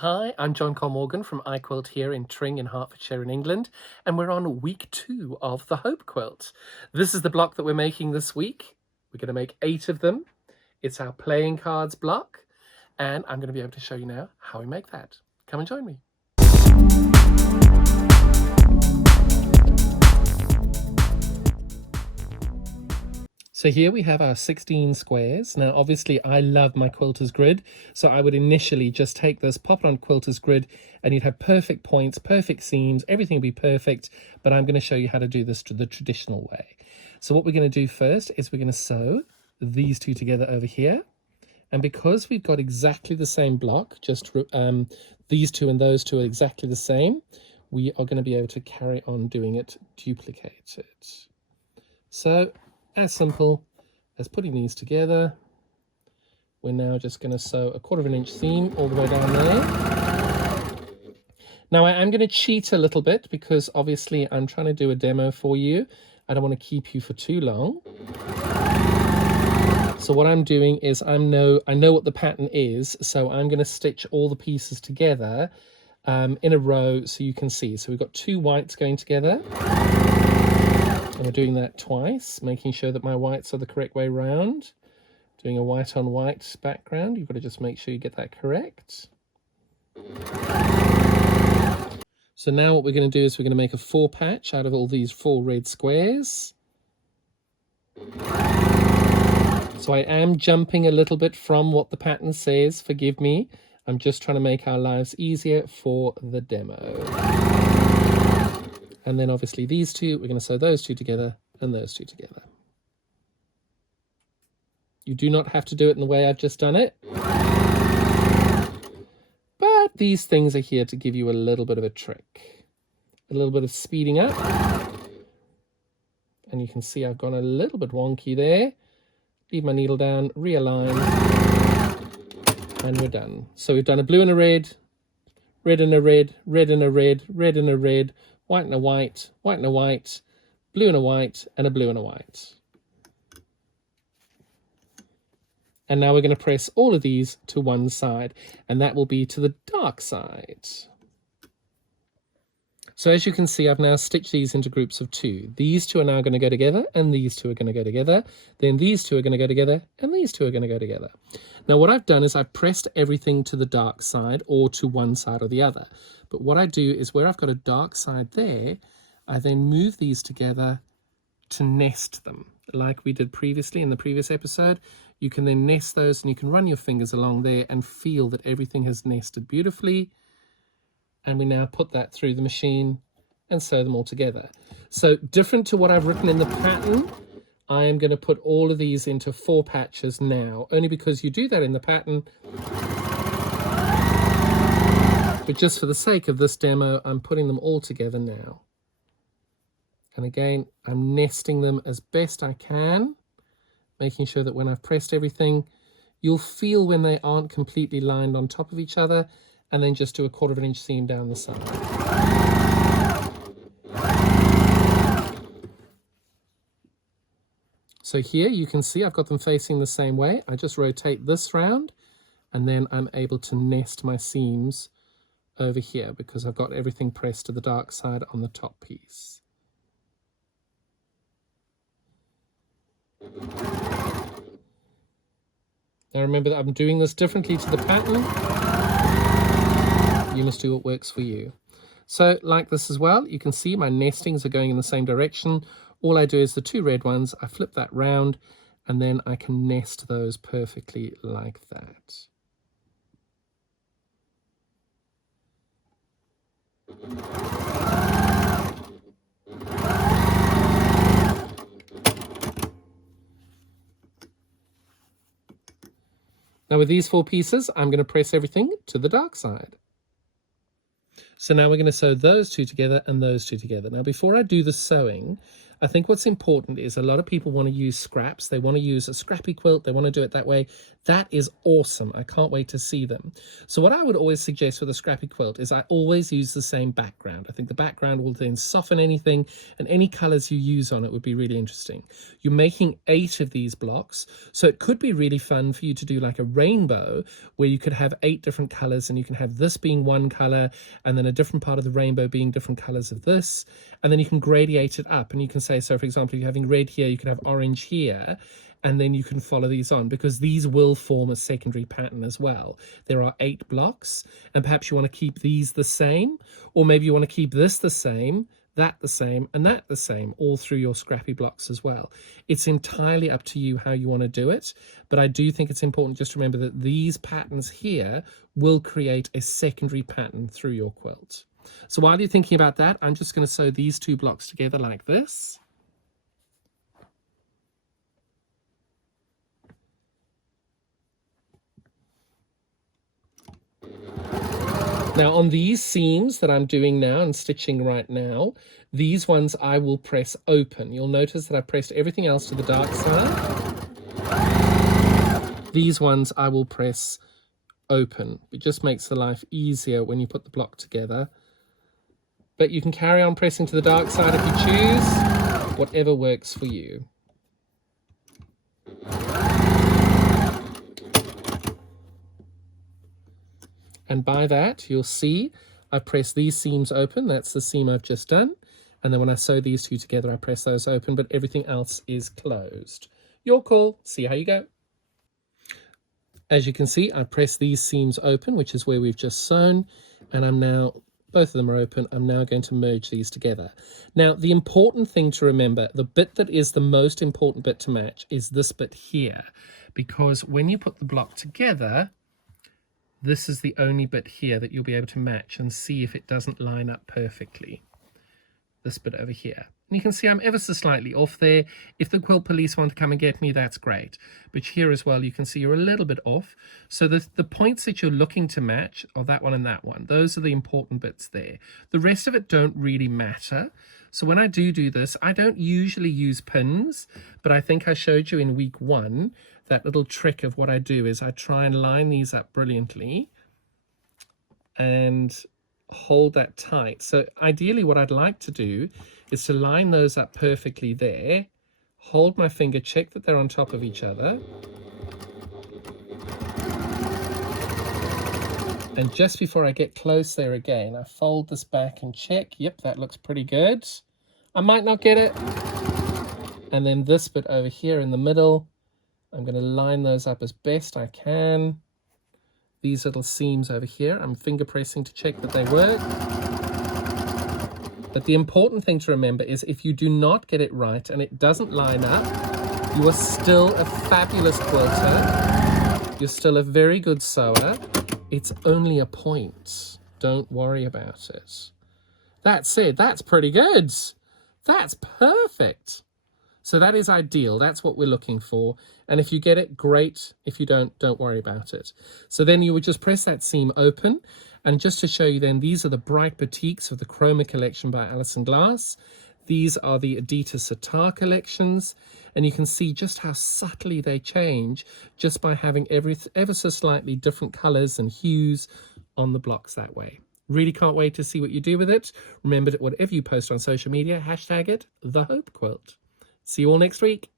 Hi, I'm John Cole Morgan from iQuilt here in Tring in Hertfordshire in England, and we're on week 2 of the Hope Quilt. This is the block that we're making this week. We're going to make 8 of them. It's our playing cards block, and I'm going to be able to show you now how we make that. Come and join me. So here we have our 16 squares. Now, obviously, I love my quilter's grid, so I would initially just take this, pop it on quilter's grid, and you'd have perfect points, perfect seams, everything would be perfect, but I'm going to show you how to do this the traditional way. So what we're going to do first is we're going to sew these two together over here, and because we've got exactly the same block, just these two and those two are exactly the same, we are going to be able to carry on doing it duplicated. So as simple as putting these together. We're now just going to sew a 1/4 inch seam all the way down there. Now I am going to cheat a little bit because obviously I'm trying to do a demo for you. I don't want to keep you for too long. So what I'm doing is I know what the pattern is, so I'm going to stitch all the pieces together in a row so you can see. So we've got 2 whites going together. And we're doing that twice, making sure that my whites are the correct way round. Doing a white on white background, you've got to just make sure you get that correct. So now what we're going to do is we're going to make a 4 patch out of all these 4 red squares. So I am jumping a little bit from what the pattern says, forgive me. I'm just trying to make our lives easier for the demo. And then obviously these two, we're going to sew those two together and those two together. You do not have to do it in the way I've just done it. But these things are here to give you a little bit of a trick. A little bit of speeding up. And you can see I've gone a little bit wonky there. Leave my needle down, realign, and we're done. So we've done a blue and a red, red and a red, red and a red, red and a red, white and a white, white and a white, blue and a white, and a blue and a white. And now we're going to press all of these to one side, and that will be to the dark side. So as you can see, I've now stitched these into groups of 2. These 2 are now going to go together, and these 2 are going to go together. Then these 2 are going to go together, and these 2 are going to go together. Now what I've done is I've pressed everything to the dark side or to one side or the other. But what I do is where I've got a dark side there, I then move these together to nest them. Like we did previously in the previous episode, you can then nest those and you can run your fingers along there and feel that everything has nested beautifully. And we now put that through the machine and sew them all together. So different to what I've written in the pattern, I am going to put all of these into 4 patches now, only because you do that in the pattern. But just for the sake of this demo, I'm putting them all together now. And again, I'm nesting them as best I can, making sure that when I've pressed everything, you'll feel when they aren't completely lined on top of each other, and then just do a 1/4 inch seam down the side. So here you can see I've got them facing the same way. I just rotate this round, and then I'm able to nest my seams over here because I've got everything pressed to the dark side on the top piece. Now remember that I'm doing this differently to the pattern. You must do what works for you. So like this as well, you can see my nestings are going in the same direction. All I do is the 2 red ones, I flip that round, and then I can nest those perfectly like that. Now with these 4 pieces, I'm going to press everything to the dark side. So now we're going to sew those 2 together and those 2 together. Now before I do the sewing, I think what's important is a lot of people want to use scraps. They want to use a scrappy quilt. They want to do it that way. That is awesome. I can't wait to see them. So what I would always suggest with a scrappy quilt is I always use the same background. I think the background will then soften anything, and any colors you use on it would be really interesting. You're making 8 of these blocks, so it could be really fun for you to do like a rainbow where you could have 8 different colors, and you can have this being one color and then a different part of the rainbow being different colors of this, and then you can gradiate it up, and you can say, so for example, if you're having red here, you could have orange here, and then you can follow these on, because these will form a secondary pattern as well. There are 8 blocks, and perhaps you want to keep these the same, or maybe you want to keep this the same, that the same, and that the same, all through your scrappy blocks as well. It's entirely up to you how you want to do it, but I do think it's important just to remember that these patterns here will create a secondary pattern through your quilt. So while you're thinking about that, I'm just going to sew these 2 blocks together like this. Now on these seams that I'm doing now and stitching right now, these ones I will press open. You'll notice that I've pressed everything else to the dark side. These ones I will press open. It just makes the life easier when you put the block together. But you can carry on pressing to the dark side if you choose, whatever works for you. And by that, you'll see I press these seams open. That's the seam I've just done. And then when I sew these 2 together, I press those open, but everything else is closed. Your call. See how you go. As you can see, I press these seams open, which is where we've just sewn. And I'm now, both of them are open. I'm now going to merge these together. Now, the important thing to remember, the bit that is the most important bit to match is this bit here. Because when you put the block together, this is the only bit here that you'll be able to match and see if it doesn't line up perfectly. This bit over here. And you can see I'm ever so slightly off there. If the quilt police want to come and get me, that's great. But here as well, you can see you're a little bit off. So the points that you're looking to match are that one and that one. Those are the important bits there. The rest of it don't really matter. So when I do this, I don't usually use pins, but I think I showed you in week 1 that little trick of what I do is I try and line these up brilliantly and hold that tight. So ideally what I'd like to do is to line those up perfectly there, hold my finger, check that they're on top of each other, and just before I get close there again, I fold this back and check. Yep, that looks pretty good. I might not get it. And then this bit over here in the middle, I'm going to line those up as best I can. These little seams over here, I'm finger pressing to check that they work. But the important thing to remember is if you do not get it right and it doesn't line up, you are still a fabulous quilter. You're still a very good sewer. It's only a point. Don't worry about it. That said, that's pretty good. That's perfect. So that is ideal. That's what we're looking for. And if you get it, great. If you don't worry about it. So then you would just press that seam open. And just to show you then, these are the Bright Boutiques of the Chroma collection by Alison Glass. These are the Adidas Satar collections. And you can see just how subtly they change just by having ever so slightly different colors and hues on the blocks that way. Really can't wait to see what you do with it. Remember that whatever you post on social media, hashtag it, The Hope Quilt. See you all next week.